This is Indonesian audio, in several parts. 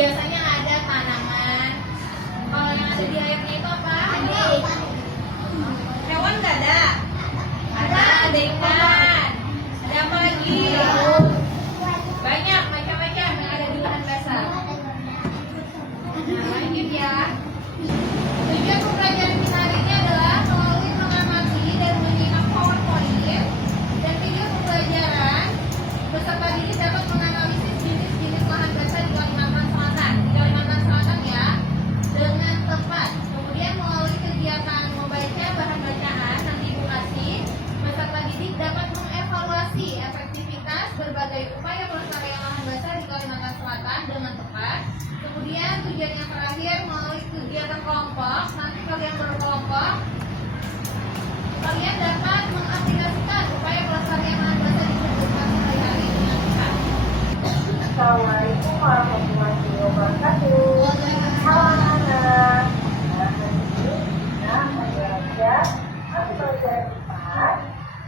biasanya ada tanaman. Kalau yang ada di airnya itu apa? Hewan nggak ada? Ada ikan. Ada apa lagi? Banyak macam-macam yang ada di lahan basah. Nah, lanjut ya. Tujuan pembelajaran kita hari ini adalah melalui mengamati dan menyimak PowerPoint dan video pembelajaran peserta didik dapat menganalisis jenis-jenis lahan basah di Kalimantan Selatan. Di Kalimantan Selatan ya, dengan tepat. Kemudian melalui kegiatan membaca bahan bacaan dan edukasi, peserta didik dapat mengevaluasi efektivitas berbagai upaya pelestarian lahan basah di Kalimantan Selatan dengan tepat. Kemudian tujuan yang terakhir melalui kegiatan kelompok, nanti kalian berkelompok, kalian dapat mengaplikasikan upaya pelestarian lahan basah di kehidupan sehari-hari dengan tepat. Assalamualaikum warahmatullahi wabarakatuh. Halo anak-anak. Hari ini kita akan belajar mata pelajaran IPA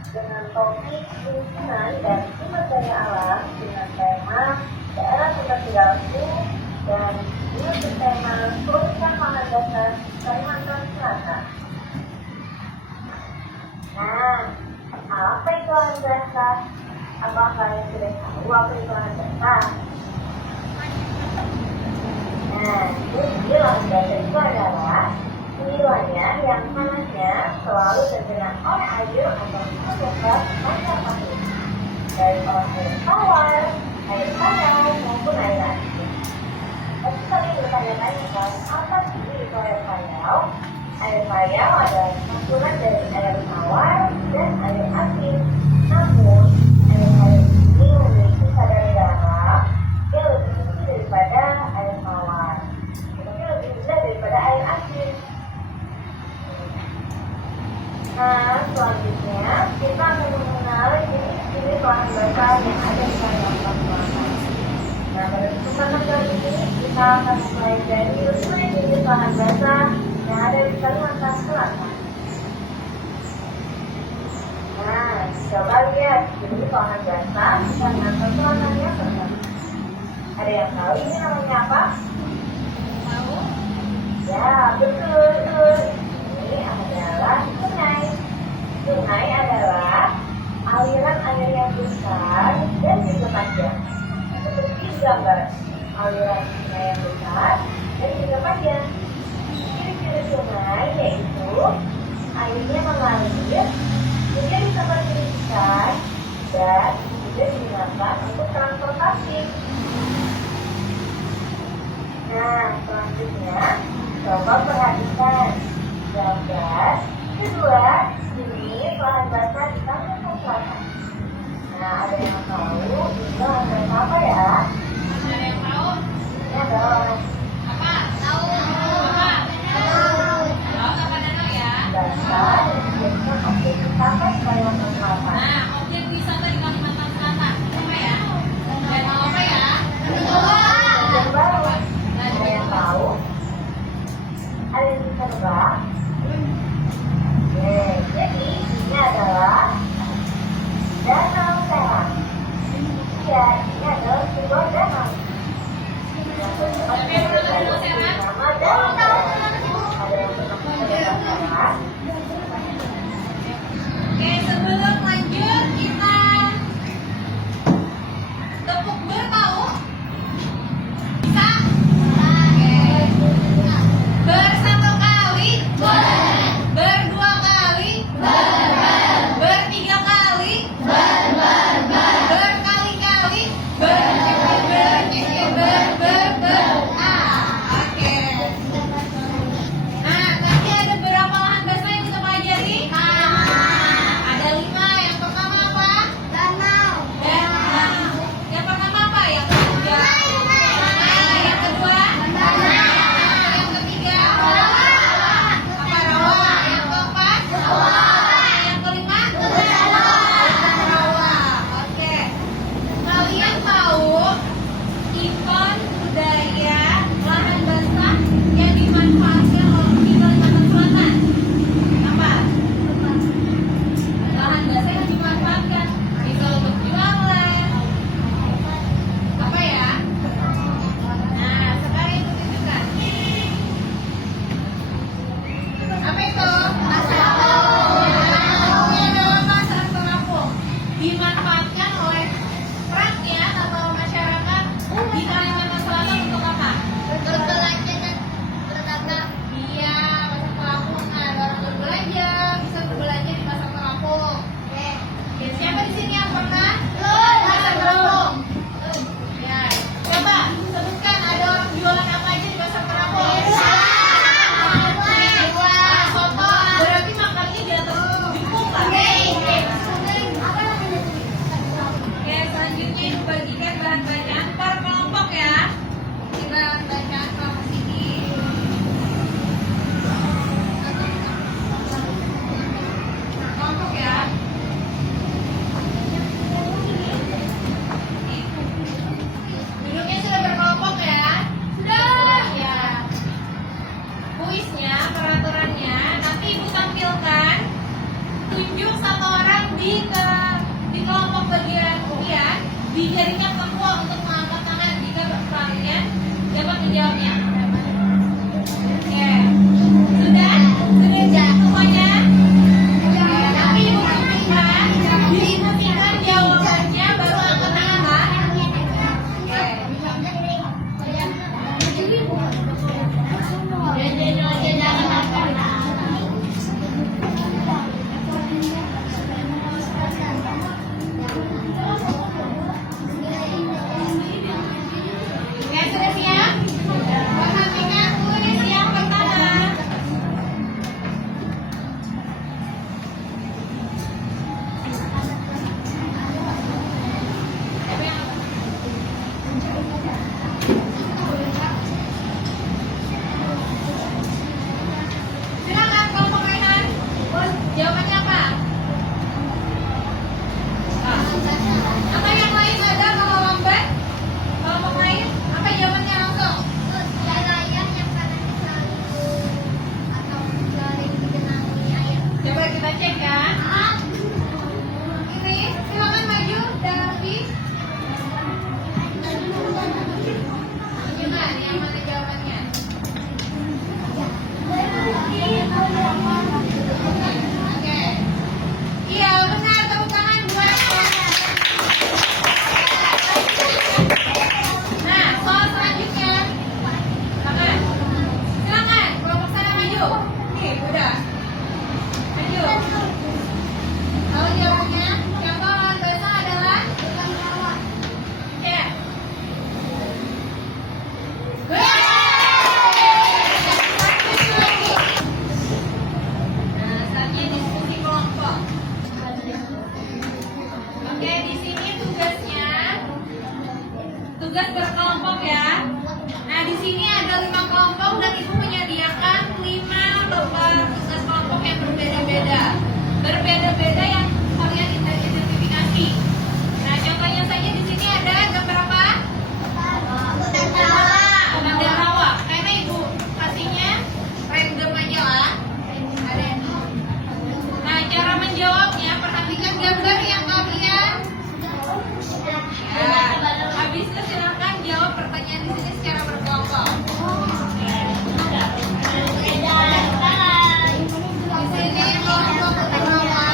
dengan topik lingkungan dan sumber daya alam dengan tema daerah tempat tinggalku dan juga bertema keunikan lahan basah Kalimantan Selatan. Nah, apa itu lahan basah? Apakah kalian sudah tahu apa itu lahan basah? Nah, jadi lahan basah itu adalah wilayah yang tanahnya selalu tergenang oleh air atau mendapat masa tahun, baik oleh air tawar, air panau maupun air asin. Tapi kalian bertanya-tanya kan, apa sih itu air payau? Air payau adalah campuran dari air tawar dan air asin. Namun, air payau ini memiliki kadar garam yang lebih tinggi daripada air tawar, tetapi lebih rendah daripada air asin. Nah, selanjutnya kita akan mengenal jenis-jenis lahan basah yang ada di Kalimantan Selatan. Nah, pada kesempatan kali ini kita akan mempelajari 5 jenis lahan basah yang ada di Kalimantan Selatan. Nah, coba lihat jenis lahan basah di Kalimantan Selatan yang pertama. Ada yang tahu ini namanya apa? Tahu? Ya, betul. Ini adalah sungai. Sungai adalah aliran air yang besar dan juga panjang. Seperti gambar aliran sungai yang besar dan juga panjang. Ciri-ciri sungai yaitu airnya mengalir menjadi seperti ikan dan juga digunakan untuk transportasi. Nah, selanjutnya coba perhatikan gambar kedua jenis lahan basah di Kalimantan Selatan. Nah, ada yang tahu itu lahan basah apa ya? Ada yang tahu? Ini adalah Apa? Tahu? Apa? Tahu apa danau ya? basah dan dijadikan objek wisata di Kalimantan Selatan. Nah, objek wisata di Kalimantan Selatan apa ya? Danau apa ya? Yang baru, ada Danau. yang tahu? Ada yang bisa nebak? Jadi ini adalah Danau Serang. Ya, ini adalah sebuah danau. Tapi yang pernah ke Danau Serang? Nama Danau Serang. Ada yang pernah ke Danau Serang? Oke, sebelum lanjut kita tepuk ber tahu? Bisa? Oke. Ber satu kali? Ber dua kali? Ber tiga kali? Berkali-kali? Oke. Nah, tadi ada berapa lahan basah yang kita pelajari? Ada 5. bahan bacaan per kelompok ya. Ini bahan bacaan kelompok sini. Kelompok ya. Duduknya sudah berkelompok ya. Sudah ya. Kuisnya, peraturannya nanti Ibu tampilkan. Tunjuk satu orang di kelompok bagian kemudian di jaringnya perempuan untuk mengangkat tangan jika kalian dapat menjawabnya. Oke, sudah semuanya. Tapi Ibu tunjukkan, diskusikan jawabannya baru angkat tangan lah. Oke, sudah siap? Perhatikan tulis yang pertama. Silakan kelompok Rehan. Jawabannya apa? Apa yang lain ada kalau lambat? Kelompok lain? Apa jawabannya langsung? Coba kita cek ya. Ini silakan maju dan habis. Gimana? Yang mana jawabannya? Oke. Iya benar, tepuk tangan buat. Nah, soal selanjutnya. Silakan. Silakan, kelompok sana maju. Nih, udah. Maju. Tahu jawabannya? Siapa lawan bahasa adalah? Ya. Nah, saatnya diskusi kelompok. Oke, di sini tugasnya tugas berkelompok ya. Nah, di sini ada 5 kelompok dan Ibu menyediakan 5 tugas kelompok yang berbeda-beda. Berbeda-beda yang kalian identifikasi. Nah, contohnya saja di sini ada gambar apa? Gambar rawa. Karena Ibu kasihnya random aja lah. Ada. Nah, cara menjawabnya perhatikan gambar yang kalian. Ya, habis itu silakan jawab pertanyaan di sini secara berkelompok. Di sini kelompok pertama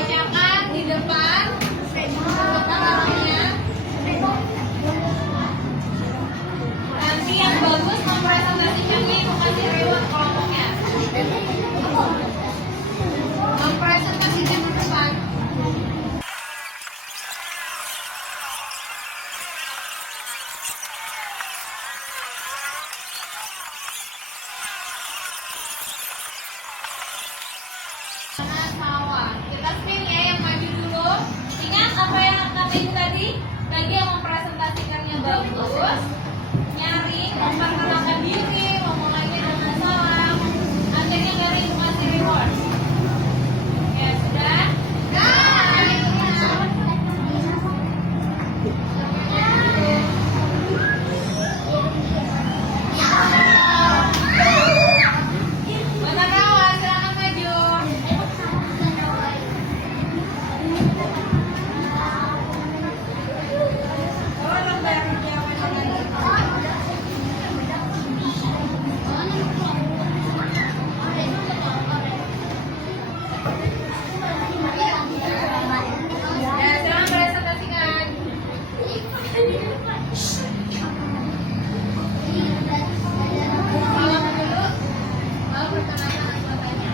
bacakan di depan untuk halamannya. Nanti yang bagus mempresentasikannya Ibu kasih reward kelompoknya. Mempresentasikan di depan. Sawah. Kita spin ya, yang maju dulu. Ingat apa yang kata Ibu tadi? Bagi yang mempresentasikannya bagus, nyari, memperkenalkan diri, memulainya dengan salam. Akhirnya dari Ibu kasih reward. Ya sudah. Mana Rawa, silakan maju. Ya, silakan presentasikan. Salam dulu. Lalu perkenalkan anggotanya.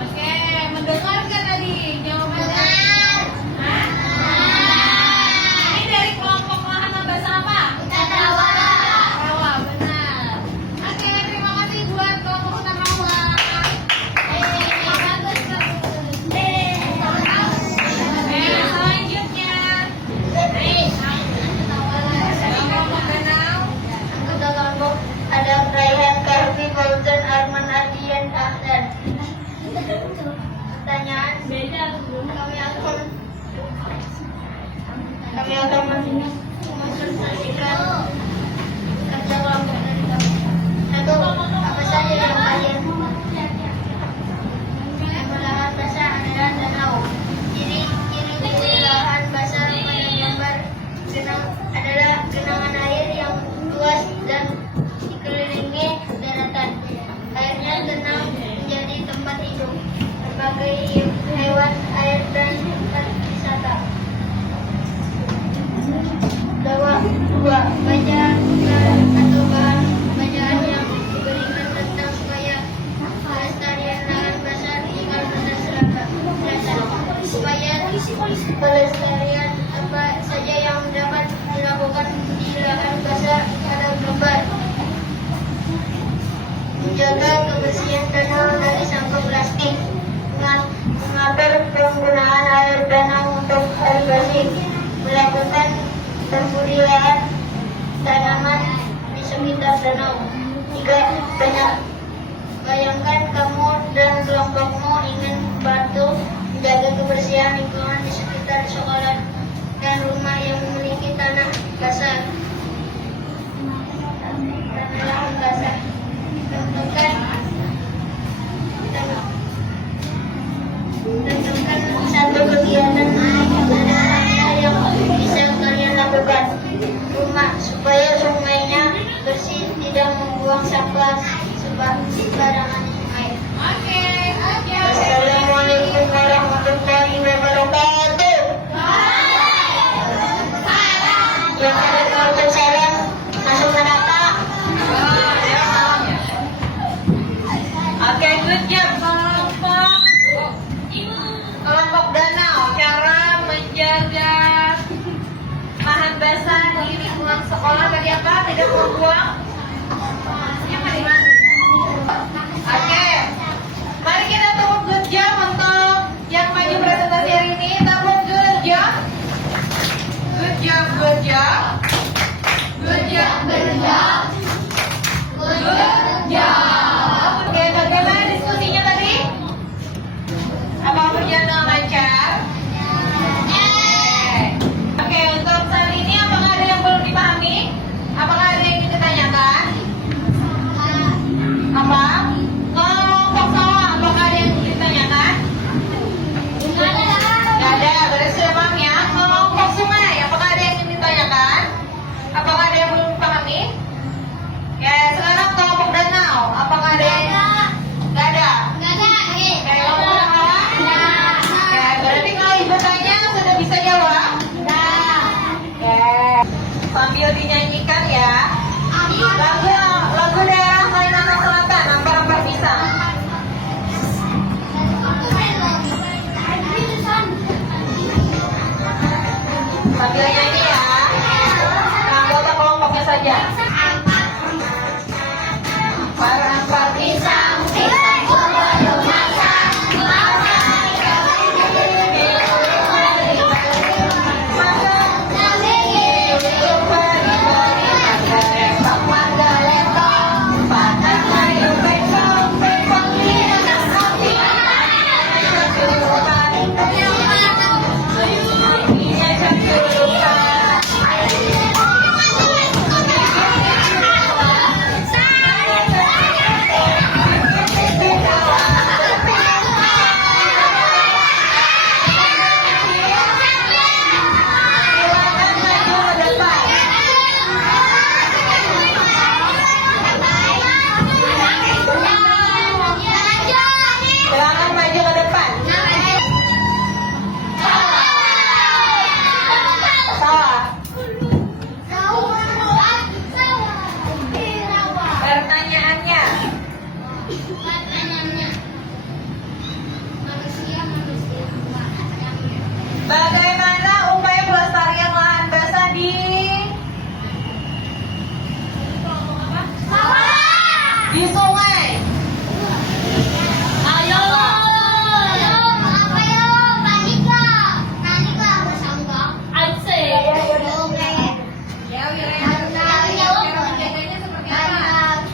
Oke, mendengar nggak tadi jawabannya? Hah? Ini dari kelompok wahana bahasa apa? Rawa, benar. Oke, terima kasih buat kelompok Hutan Rawa. Selanjutnya. Kelompok Danau. kelompok ada Raihan, Karvi, Fauzan, Arman, Ardian, Ahsan. Pertanyaan kami akan mempresentasikan kerja kelompok dari kami. Satu, apa saja yang kalian belahan bahasa adalah danau. Ciri belahan bahasa pada gambar genang adalah genangan air yang luas dan dikelilingi daratan. Airnya tenang menjadi tempat hidup berbagai hewan air dan tempat wisata. Dua, baca atau bahan bacaan yang diberikan tentang supaya pelestarian lahan basah tinggal pada serata. Supaya pelestarian apa saja yang dapat dilakukan di lahan basah pada gambar. Menjaga kebersihan danau dari sampah plastik, mengatur penggunaan air danau untuk irigasi, melakukan pembudidayaan sekitar danau. Jika bayangkan kamu dan kelompokmu ingin bantu menjaga kebersihan lingkungan di sekitar sekolah dan rumah yang memiliki tanah basah. Tanah basah. Tentukan satu kegiatan yang bisa kalian lakukan rumah supaya sungainya bersih, tidak membuang sampah sembarangan di sungai. Oke, oke. Assalamualaikum warahmatullahi wabarakatuh. Yang ada Waalaikumsalam langsung menata. Oke, good job kelompok danau. Cara menjaga lahan basah di lingkungan sekolah tadi apa? Tidak membuang. Yang mana? Oke, mari kita tepuk good job untuk yang maju presentasi hari ini. Tepuk good job. Good job, good job. Good job, good job. Good job. Oke, bagaimana diskusinya tadi? Apakah berjalan dengan lancar? Oke, untuk saat ini apakah ada yang belum dipahami? Apakah ada yang ingin ditanyakan? Apa? Kelompok sawah, apakah ada yang ingin ditanyakan? Tidak ada, berarti sudah paham ya. Kelompok sungai, apakah ada yang ingin ditanyakan? Apakah ada yang belum dipahami? Ya, sekarang kelompok danau, apakah ada yang? Tidak ada. Oke, kelompok sawah? Ya, berarti kalau ibu tanya sudah bisa jawab? Oke, sambil dinyanyikan ya. Lagu daerah Kalimantan Selatan, Ampar-Ampar Pisang. Sambil nyanyi ya. Nah, anggota kelompoknya saja. Ampar-ampar pisang, pisang belum masak. Silakan maju ke depan. Sawah. Pertanyaannya. Bagaimana upaya pelestarian lahan basah di sungai? Ya, cara menjaganya seperti apa?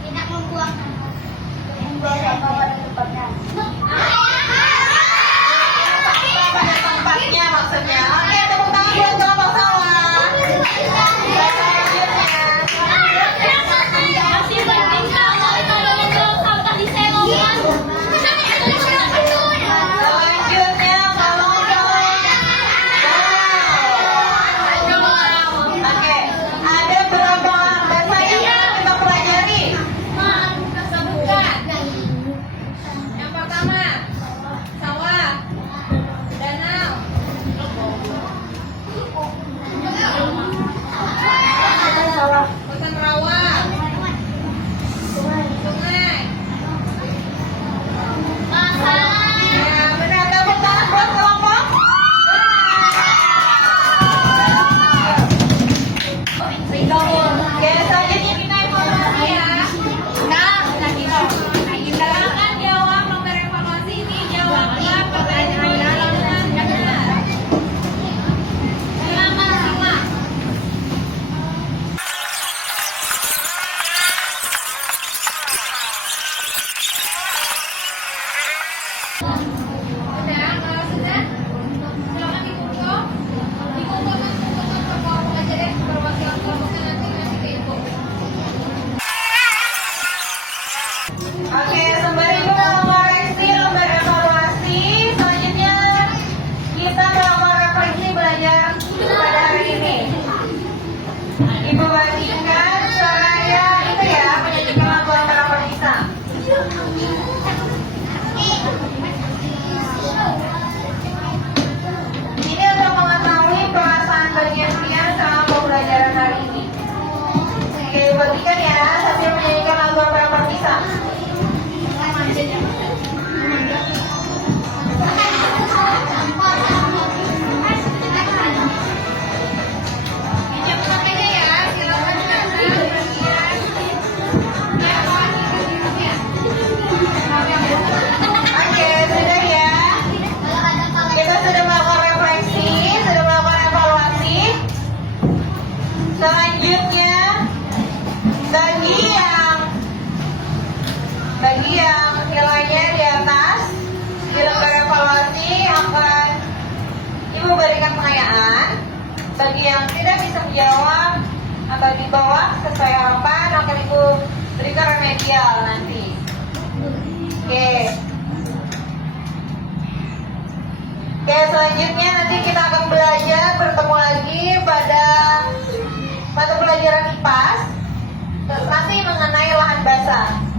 Tidak membuang sampah pada tempatnya. Pada tempatnya maksudnya. Oke, tepuk tangan buat kelompok sawah. Selanjutnya. Selanjutnya bagi yang nilainya di atas di lembar evaluasi akan Ibu berikan pengayaan. Bagi yang tidak bisa menjawab atau di bawah sesuai harapan akan Ibu berikan remedial nanti. Oke, selanjutnya nanti kita akan belajar bertemu lagi pada mata pelajaran IPAS nanti mengenai lahan basah.